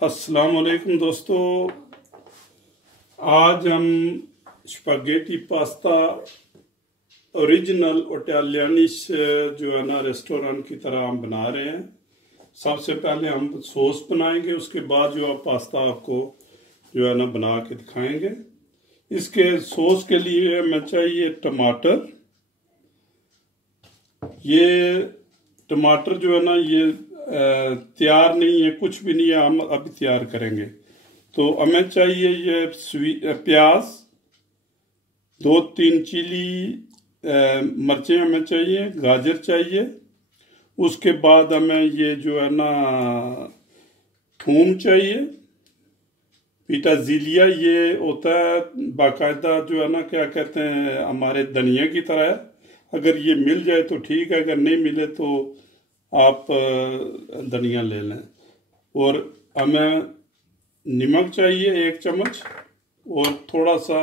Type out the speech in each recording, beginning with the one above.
अस्सलाम वालेकुम दोस्तों। आज हम स्पैगेटी पास्ता ओरिजिनल इटालियनिश जो है ना रेस्टोरेंट की तरह हम बना रहे हैं। सबसे पहले हम सॉस बनाएंगे, उसके बाद जो आप पास्ता आपको जो है ना बना के दिखाएंगे। इसके सॉस के लिए हमें चाहिए टमाटर। ये टमाटर जो है ना ये तैयार नहीं है, कुछ भी नहीं है, हम अभी तैयार करेंगे। तो हमें चाहिए ये प्याज, 2-3 चिली मिर्चें हमें चाहिए, गाजर चाहिए। उसके बाद हमें ये जो है ना थूम चाहिए, पीटाजीलिया ये होता है बाकायदा जो है ना क्या कहते हैं हमारे धनिया की तरह है। अगर ये मिल जाए तो ठीक है, अगर नहीं मिले तो आप धनिया ले लें। और हमें नमक चाहिए 1 चम्मच, और थोड़ा सा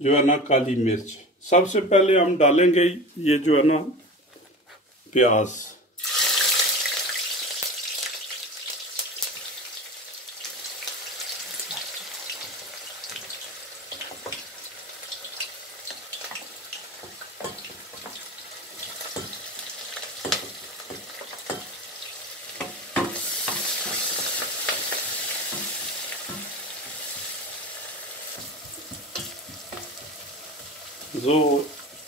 जो है ना काली मिर्च। सबसे पहले हम डालेंगे ये जो है ना प्याज। जो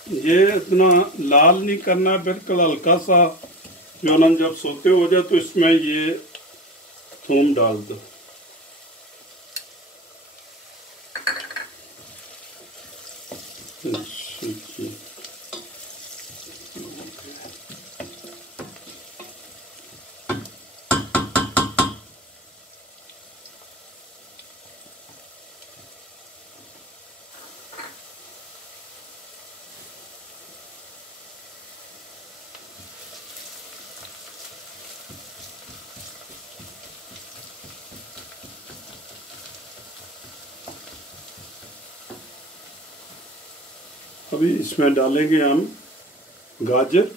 ये इतना लाल नहीं करना है, बिल्कुल हल्का सा जो ना जब सोते हो जाए तो इसमें ये थूम डाल दो। अभी इसमें डालेंगे हम गाजर,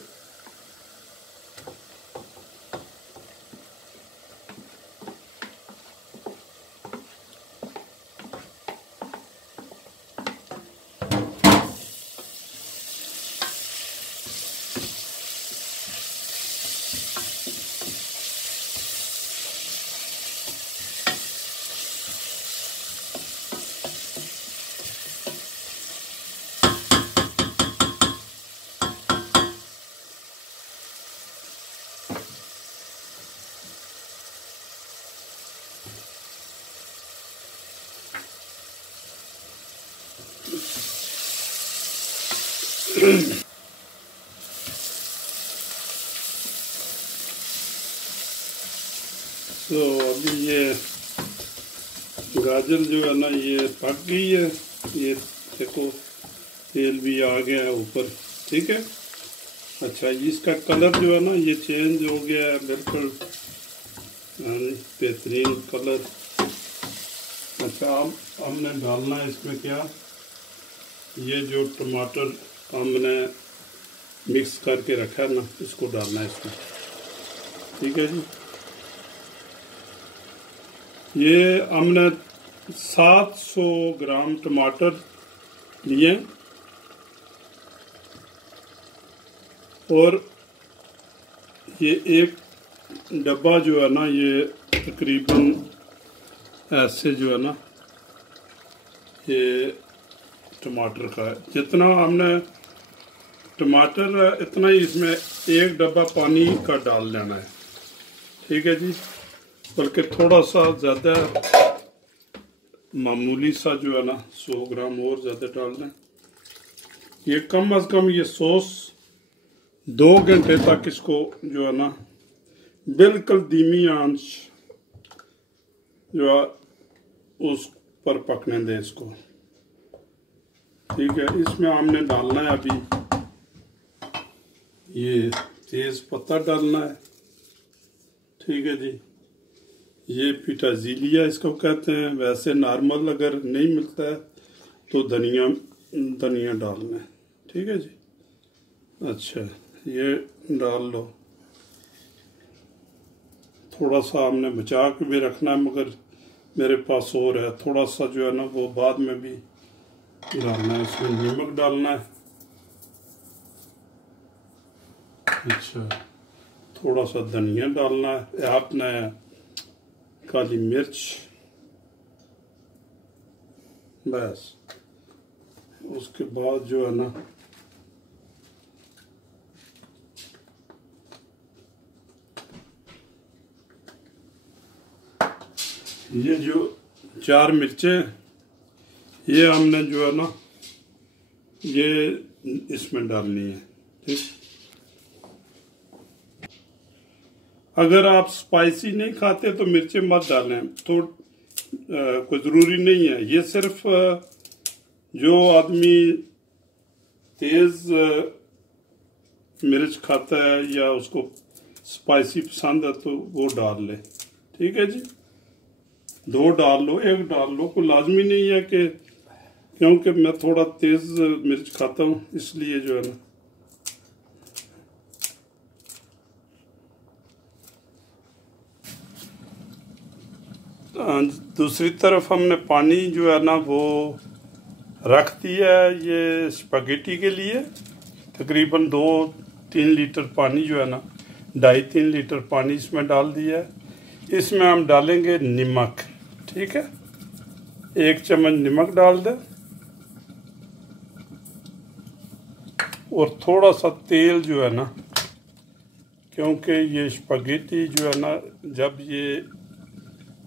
तो अभी ये गाजर जो है ना ये पक गई है। ये देखो तेल भी आ गया है ऊपर, ठीक है। अच्छा, इसका कलर जो है ना ये चेंज हो गया है, बिल्कुल बेहतरीन कलर। अच्छा, अब हमने डालना है इसमें क्या, ये जो टमाटर हमने मिक्स करके रखा है ना इसको डालना है इसमें, ठीक है जी। ये हमने 700 ग्राम टमाटर लिए, और ये एक डब्बा जो है ना ये तकरीबन ऐसे जो है ना ये टमाटर का है। जितना हमने टमाटर है इतना ही इसमें 1 डब्बा पानी का डाल लेना है, ठीक है जी। बल्कि थोड़ा सा ज़्यादा मामूली सा जो है ना 100 ग्राम और ज़्यादा डाल दें। ये कम अज़ कम ये सॉस 2 घंटे तक इसको जो है ना बिल्कुल धीमी आंच जो है उस पर पकने दें इसको, ठीक है। इसमें हमने डालना है अभी ये तेज पत्ता डालना है, ठीक है जी। ये पीटाजीलिया इसको कहते हैं, वैसे नॉर्मल अगर नहीं मिलता है तो धनिया डालना है, ठीक है जी। अच्छा, ये डाल लो। थोड़ा सा हमने बचा के भी रखना है, मगर मेरे पास और है थोड़ा सा जो है ना, वो बाद में भी डालना है। इसमें नमक डालना है, अच्छा थोड़ा सा धनिया डालना है, आपने काली मिर्च, बस। उसके बाद जो है ना ये जो 4 मिर्चें ये हमने जो है ना ये इसमें डालनी है, ठीक। अगर आप स्पाइसी नहीं खाते तो मिर्चें मत डालें, तो कोई ज़रूरी नहीं है। ये सिर्फ जो आदमी तेज़ मिर्च खाता है या उसको स्पाइसी पसंद है तो वो डाल ले, ठीक है जी। 2 डाल लो, 1 डाल लो, कोई लाजमी नहीं है कि, क्योंकि मैं थोड़ा तेज़ मिर्च खाता हूँ इसलिए जो है ना। दूसरी तरफ हमने पानी जो है ना वो रख दिया है ये स्पैगेटी के लिए। तकरीबन 2-3 लीटर पानी जो है ना, 2.5-3 लीटर पानी इसमें डाल दिया है। इसमें हम डालेंगे नमक, ठीक है। 1 चम्मच नमक डाल दें और थोड़ा सा तेल जो है ना, क्योंकि ये स्पैगेटी जो है ना जब ये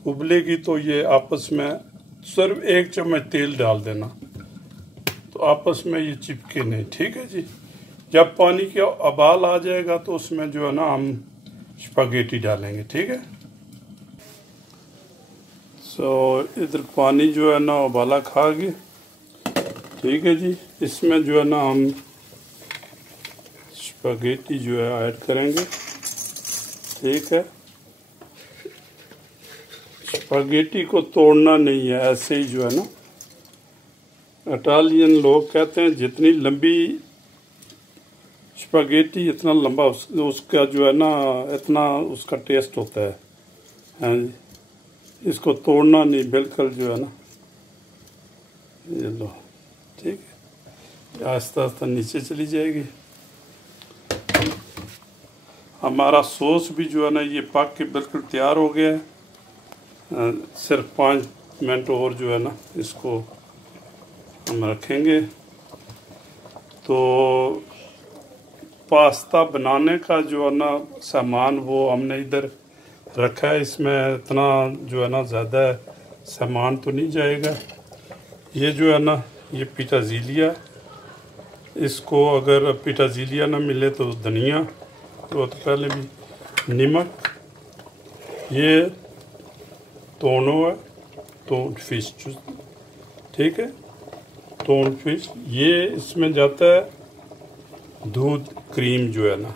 उबलेगी तो ये आपस में, सिर्फ 1 चम्मच तेल डाल देना तो आपस में ये चिपके नहीं, ठीक है जी। जब पानी का उबाल आ जाएगा तो उसमें जो है ना हम स्पैगेटी डालेंगे, ठीक है। इधर पानी जो है ना उबाला खा गया, ठीक है जी। इसमें जो है ना हम स्पैगेटी जो है ऐड करेंगे, ठीक है। स्पैगेटी को तोड़ना नहीं है, ऐसे ही जो है ना, इटालियन लोग कहते हैं जितनी लंबी स्पैगेटी इतना लंबा उसका जो है ना इतना उसका टेस्ट होता है, हाँ जी। इसको तोड़ना नहीं, बिल्कुल जो है ना, ये लो, ठीक है। आहिस्ता आहिस्ता नीचे चली जाएगी। हमारा सॉस भी जो है ना ये पक के बिल्कुल तैयार हो गया है। सिर्फ 5 मिनट और जो है ना इसको हम रखेंगे। तो पास्ता बनाने का जो है ना सामान वो हमने इधर रखा है। इसमें इतना जो है ना ज़्यादा सामान तो नहीं जाएगा। ये जो है ना ये पीटाजीलिया, इसको अगर पीटाजीलिया ना मिले तो धनिया, तो पहले भी नमक, ये टोनो है, टोन फिश, ठीक है, टोन फिश। ये इसमें जाता है दूध, क्रीम जो है ना,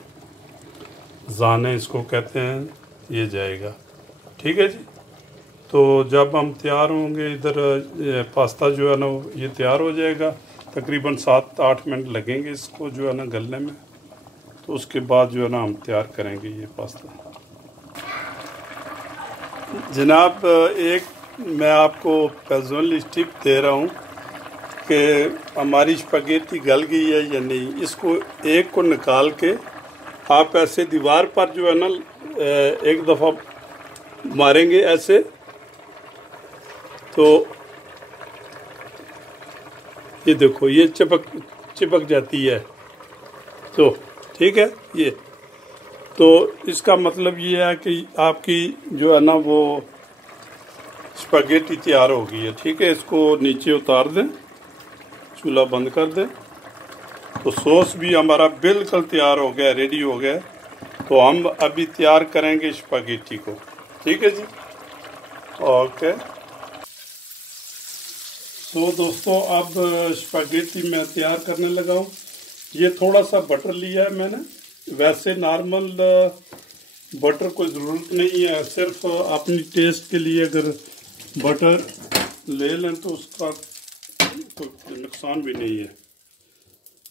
जाने इसको कहते हैं, ये जाएगा, ठीक है जी। तो जब हम तैयार होंगे इधर पास्ता जो है ना ये तैयार हो जाएगा। तकरीबन 7-8 मिनट लगेंगे इसको जो है ना गलने में। तो उसके बाद जो है ना हम तैयार करेंगे ये पास्ता। जनाब, एक मैं आपको पर्सनली टिप दे रहा हूँ कि हमारी स्पैगेटी गल गई है या नहीं। इसको एक को निकाल के आप ऐसे दीवार पर जो है ना एक दफ़ा मारेंगे ऐसे, तो ये देखो ये चिपक जाती है, तो ठीक है। ये तो इसका मतलब ये है कि आपकी जो है ना वो स्पैगेटी तैयार हो गई है, ठीक है। इसको नीचे उतार दें, चूल्हा बंद कर दें। तो सॉस भी हमारा बिल्कुल तैयार हो गया, रेडी हो गया। तो हम अभी तैयार करेंगे स्पैगेटी को, ठीक है जी, ओके। तो दोस्तों अब स्पैगेटी मैं तैयार करने लगा हूँ। ये थोड़ा सा बटर लिया है मैंने। वैसे नॉर्मल बटर कोई ज़रूरत नहीं है, सिर्फ अपनी टेस्ट के लिए अगर बटर ले लें तो उसका कोई नुकसान भी नहीं है।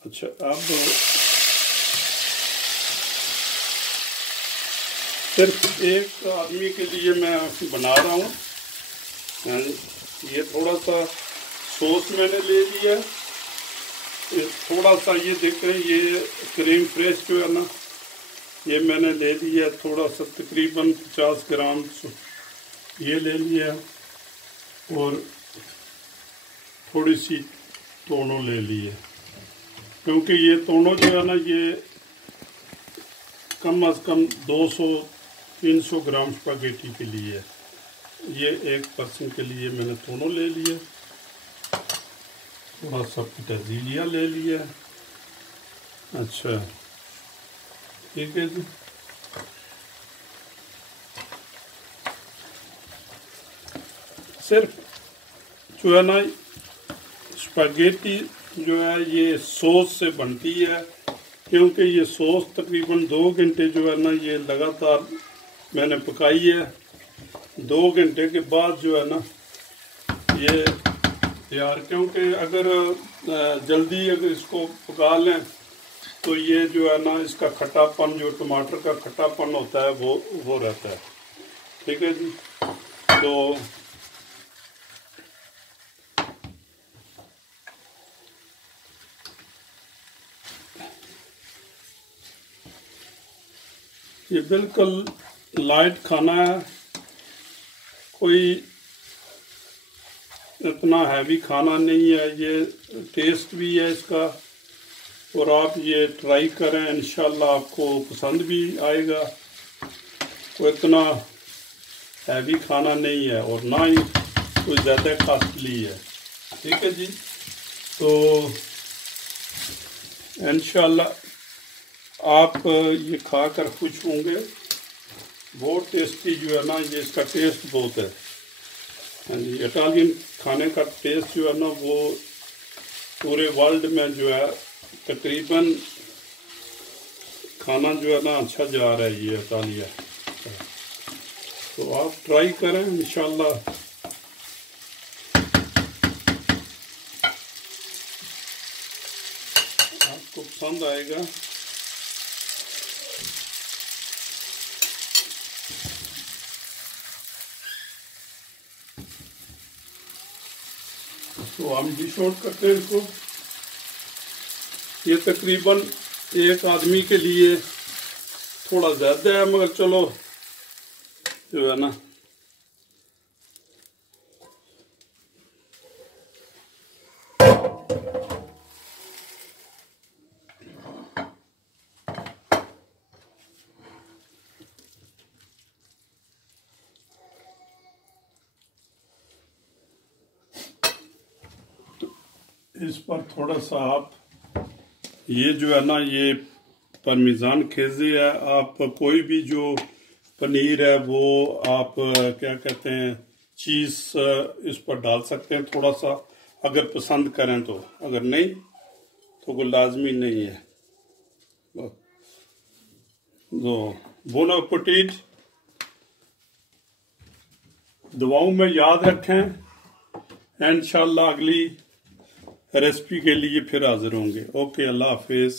अच्छा, अब सिर्फ एक आदमी के लिए मैं बना रहा हूँ। ये थोड़ा सा सॉस मैंने ले लिया, थोड़ा सा ये देखें, ये क्रीम फ्रेश जो है ना, ये मैंने ले लिया थोड़ा सा, तकरीबन 50 ग्राम ये ले लिया, और थोड़ी सी तोनो ले लिए, क्योंकि ये तोनो जो है ना ये कम अज़ कम 200-300 ग्राम स्पैगेटी के लिए, ये एक पर्सन के लिए मैंने तोनो ले लिए। थोड़ा सा पेटर्जिलिया ले लिया। अच्छा ठीक है जी। सिर्फ जो है ना स्पैगेटी जो है ये सॉस से बनती है, क्योंकि ये सॉस तकरीबन 2 घंटे जो है ना ये लगातार मैंने पकाई है। 2 घंटे के बाद जो है ना ये तैयार, क्योंकि अगर जल्दी अगर इसको पका लें तो ये जो है ना इसका खट्टापन, जो टमाटर का खट्टापन होता है वो रहता है। ठीक है जी। तो ये बिल्कुल लाइट खाना है, कोई इतना हैवी खाना नहीं है, ये टेस्ट भी है इसका, और आप ये ट्राई करें, इंशाल्लाह आपको पसंद भी आएगा। कोई इतना हैवी खाना नहीं है और ना ही कोई ज़्यादा कॉस्टली है। ठीक है जी। तो इंशाल्लाह आप ये खाकर खुश होंगे। बहुत टेस्टी जो है ना ये, इसका टेस्ट बहुत है। हाँ जी, इटालियन खाने का टेस्ट जो है ना वो पूरे वर्ल्ड में जो है तकरीबन खाना जो है ना अच्छा जा रहा है ये इटालिया। तो आप ट्राई करें, इंशाल्लाह आपको पसंद आएगा। तो हम डिश आउट करते हैं इसको। ये तकरीबन एक आदमी के लिए थोड़ा ज़्यादा है, मगर चलो जो है ना इस पर थोड़ा सा आप ये जो है ना ये परमिजान खेज़े है, आप कोई भी जो पनीर है वो आप क्या कहते हैं चीज़ इस पर डाल सकते हैं थोड़ा सा, अगर पसंद करें तो, अगर नहीं तो कोई लाजमी नहीं है। तो बोन एपेटिट, दुआओं में याद रखें। इंशाल्लाह अगली रेसिपी के लिए फिर हाजिर होंगे। ओके, अल्लाह हाफिज़।